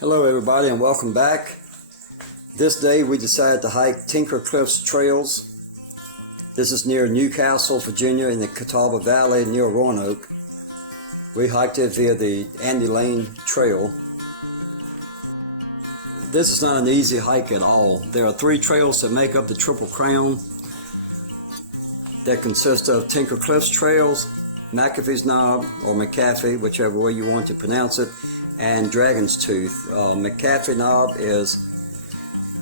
Hello everybody and welcome back. This day we decided to hike Tinker Cliffs Trails. This is near Newcastle, Virginia in the Catawba Valley near Roanoke. We hiked it via the Andy Lane Trail. This is not an easy hike at all. There are 3 trails that make up the Triple Crown that consist of Tinker Cliffs Trails, McAfee's Knob, or McAfee, whichever way you want to pronounce it, and Dragon's Tooth. McAfee Knob is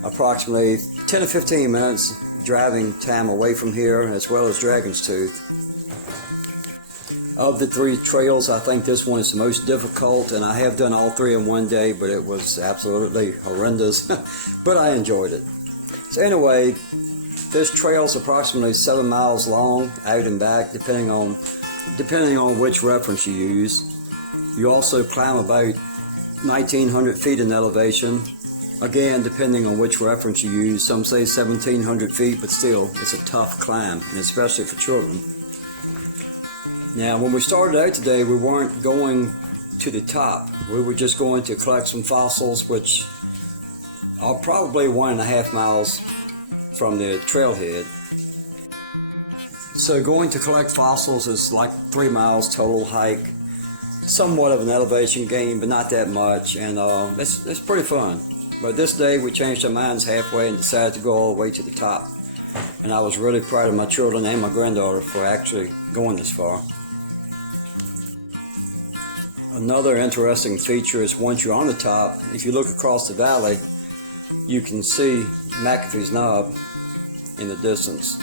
approximately 10 to 15 minutes driving time away from here, as well as Dragon's Tooth. Of the 3 trails, I think this one is the most difficult, and I have done all 3 in one day, but it was absolutely horrendous, but I enjoyed it. So anyway, this trail is approximately 7 miles long, out and back, depending on which reference you use. You also climb about 1,900 feet in elevation. Again, depending on which reference you use. Some say 1,700 feet, but still, it's a tough climb, and especially for children. Now, when we started out today, we weren't going to the top. We were just going to collect some fossils, which are probably 1.5 miles from the trailhead. So going to collect fossils is like 3 miles total hike. Somewhat of an elevation gain, but not that much, and it's pretty fun. But this day we changed our minds halfway and decided to go all the way to the top. And I was really proud of my children and my granddaughter for actually going this far. Another interesting feature is once you're on the top, if you look across the valley, you can see McAfee's Knob in the distance.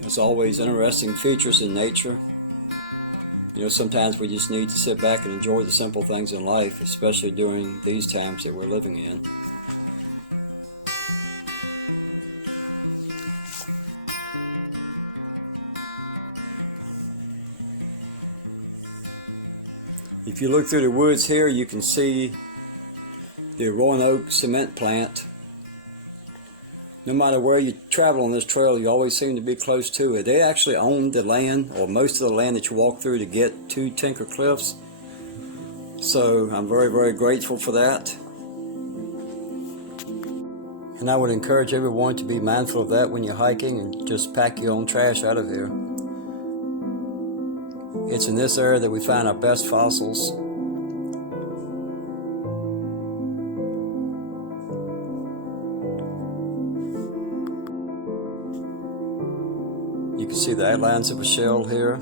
There's always interesting features in nature. You know, sometimes we just need to sit back and enjoy the simple things in life, especially during these times that we're living in. If you look through the woods here, you can see the Roanoke cement plant. No matter where you travel on this trail, you always seem to be close to it. They actually own the land, or most of the land that you walk through to get to Tinker Cliffs. So I'm very, very grateful for that. And I would encourage everyone to be mindful of that when you're hiking and just pack your own trash out of here. It's in this area that we find our best fossils. You can see the outlines of a shell here,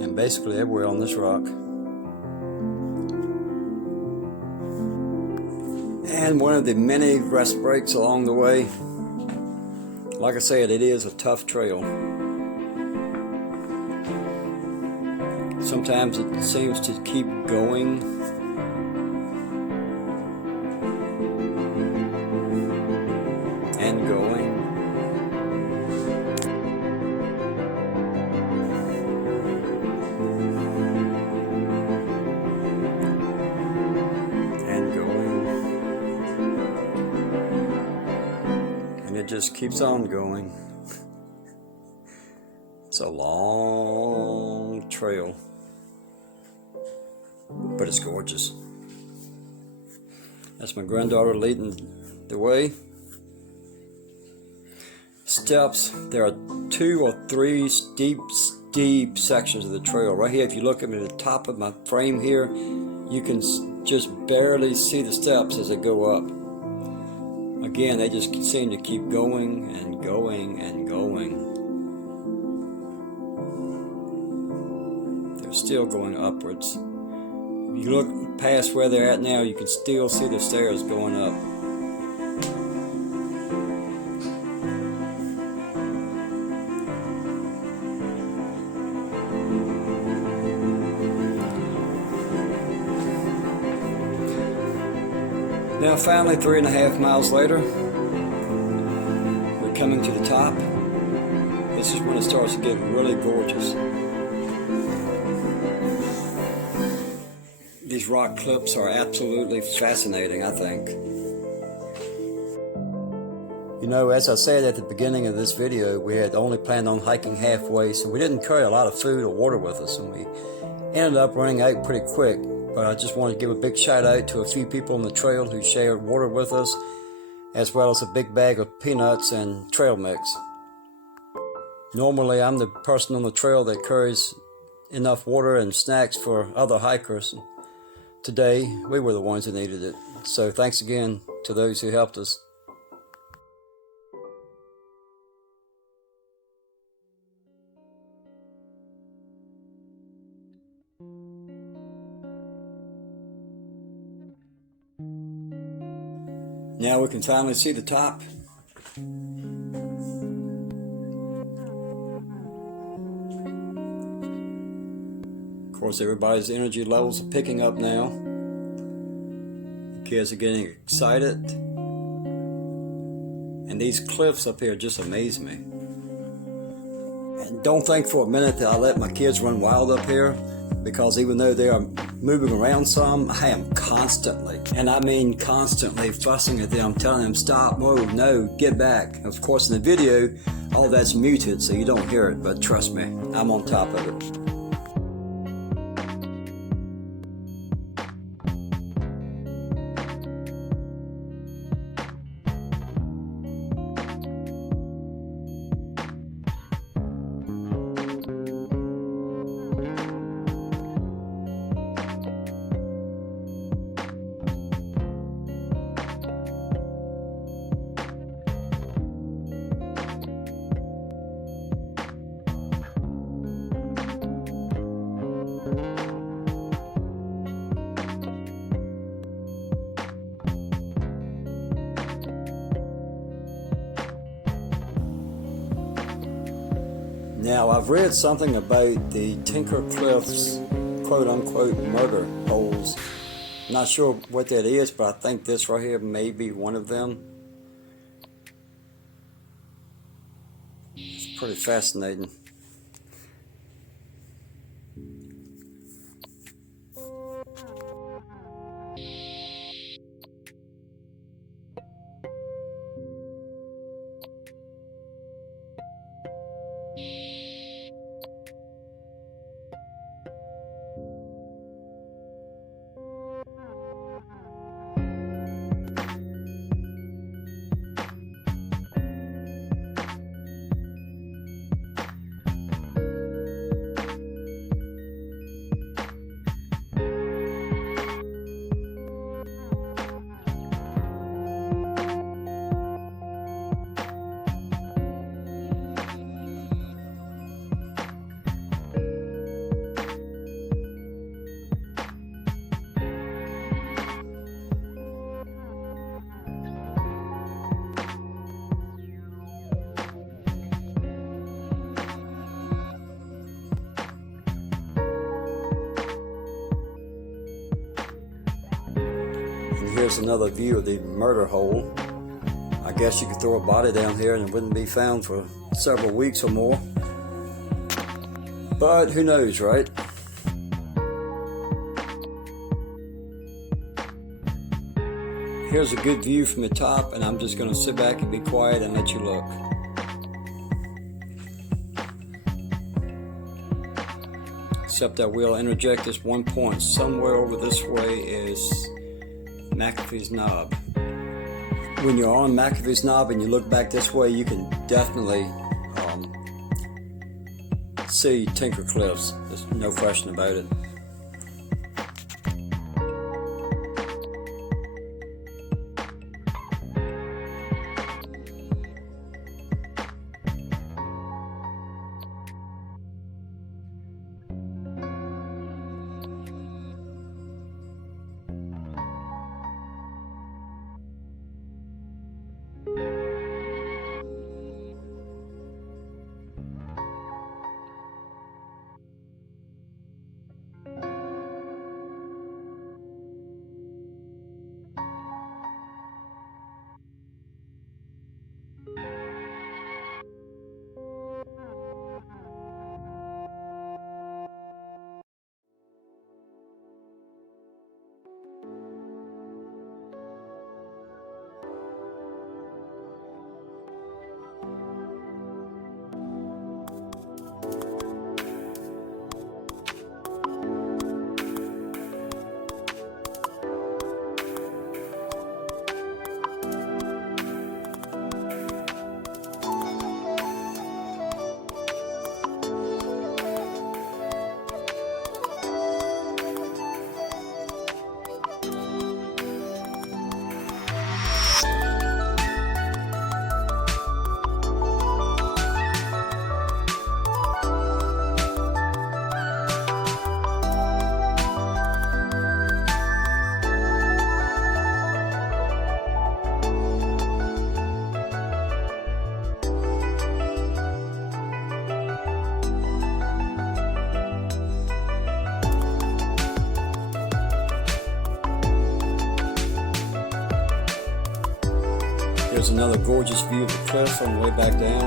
and basically everywhere on this rock. And one of the many rest breaks along the way. Like I said, it is a tough trail. Sometimes it seems to keep going. And going. It just keeps on going. It's a long trail, but it's gorgeous. That's my granddaughter leading the way. Steps, there are 2 or 3 steep sections of the trail. Right here, if you look at me at the top of my frame here, you can just barely see the steps as they go up. Again, they just seem to keep going and going and going. They're still going upwards. If you look past where they're at now, you can still see the stairs going up. Now finally, 3.5 miles later, we're coming to the top. This is when it starts to get really gorgeous. These rock cliffs are absolutely fascinating, I think. You know, as I said at the beginning of this video, we had only planned on hiking halfway, so we didn't carry a lot of food or water with us, and we ended up running out pretty quick. But I just wanted to give a big shout out to a few people on the trail who shared water with us, as well as a big bag of peanuts and trail mix. Normally, I'm the person on the trail that carries enough water and snacks for other hikers. Today, we were the ones who needed it. So thanks again to those who helped us. Now we can finally see the top. Of course, everybody's energy levels are picking up now. The kids are getting excited. And these cliffs up here just amaze me. And don't think for a minute that I let my kids run wild up here, because even though they are moving around some, I am constantly, and I mean constantly, fussing at them, telling them, stop, move, no, get back. Of course, in the video, all that's muted, so you don't hear it, but trust me, I'm on top of it. Now, I've read something about the Tinker Cliffs quote-unquote murder holes. Not sure what that is, but I think this right here may be one of them. It's pretty fascinating. Here's another view of the murder hole. I guess you could throw a body down here and it wouldn't be found for several weeks or more. But who knows, right? Here's a good view from the top, and I'm just going to sit back and be quiet and let you look. Except I will interject this one point. Somewhere over this way is McAfee's Knob. When you're on McAfee's Knob and you look back this way, you can definitely see Tinker Cliffs. There's no question about it. Here's another gorgeous view of the cliffs on the way back down.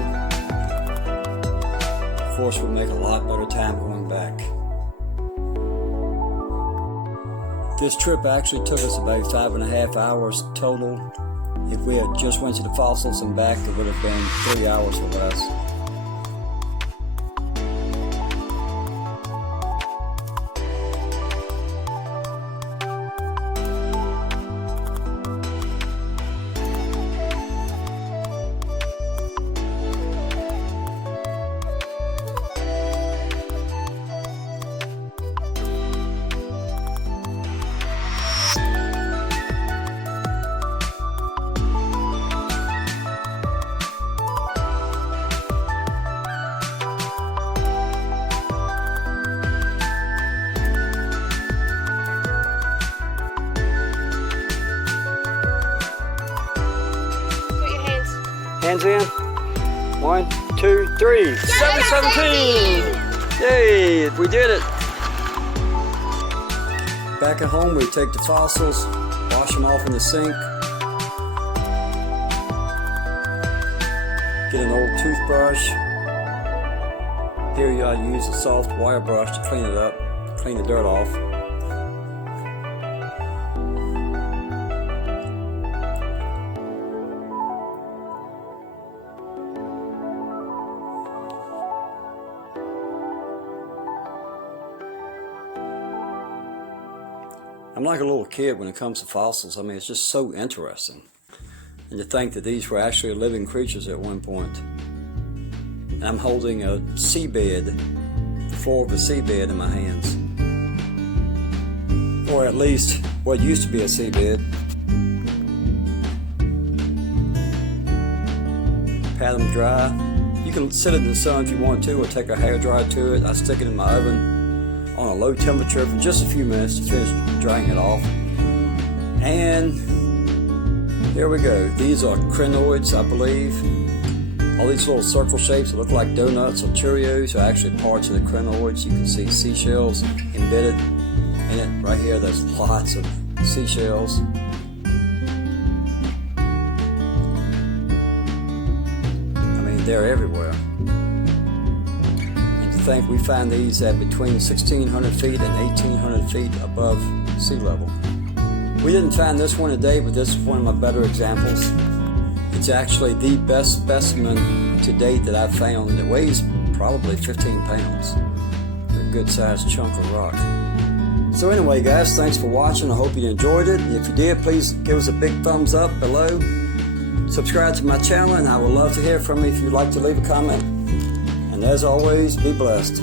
Of course, we'll make a lot better time going back. This trip actually took us about 5.5 hours total. If we had just went to the fossils and back, it would have been 3 hours or less. Hands in. 1, 2, 3. 717! Yay, we did it. Back at home, we take the fossils, wash them off in the sink. Get an old toothbrush. Here you gotta use a soft wire brush to clean it up, clean the dirt off. I'm like a little kid when it comes to fossils. I mean, it's just so interesting. And to think that these were actually living creatures at one point. And I'm holding a seabed, the floor of a seabed in my hands. Or at least what used to be a seabed. Pat them dry. You can sit it in the sun if you want to, or take a hair dryer to it. I stick it in my oven on a low temperature for just a few minutes to finish drying it off. And here we go. These are crinoids, I believe. All these little circle shapes that look like donuts or Cheerios are actually parts of the crinoids. You can see seashells embedded in it. Right here, there's lots of seashells. I mean, they're everywhere. I think we find these at between 1,600 feet and 1,800 feet above sea level. We didn't find this one today, but this is one of my better examples. It's actually the best specimen to date that I've found, and it weighs probably 15 pounds. A good sized chunk of rock. So anyway, guys, thanks for watching. I hope you enjoyed it. If you did, please give us a big thumbs up below. Subscribe to my channel, and I would love to hear from you if you'd like to leave a comment. And as always, be blessed.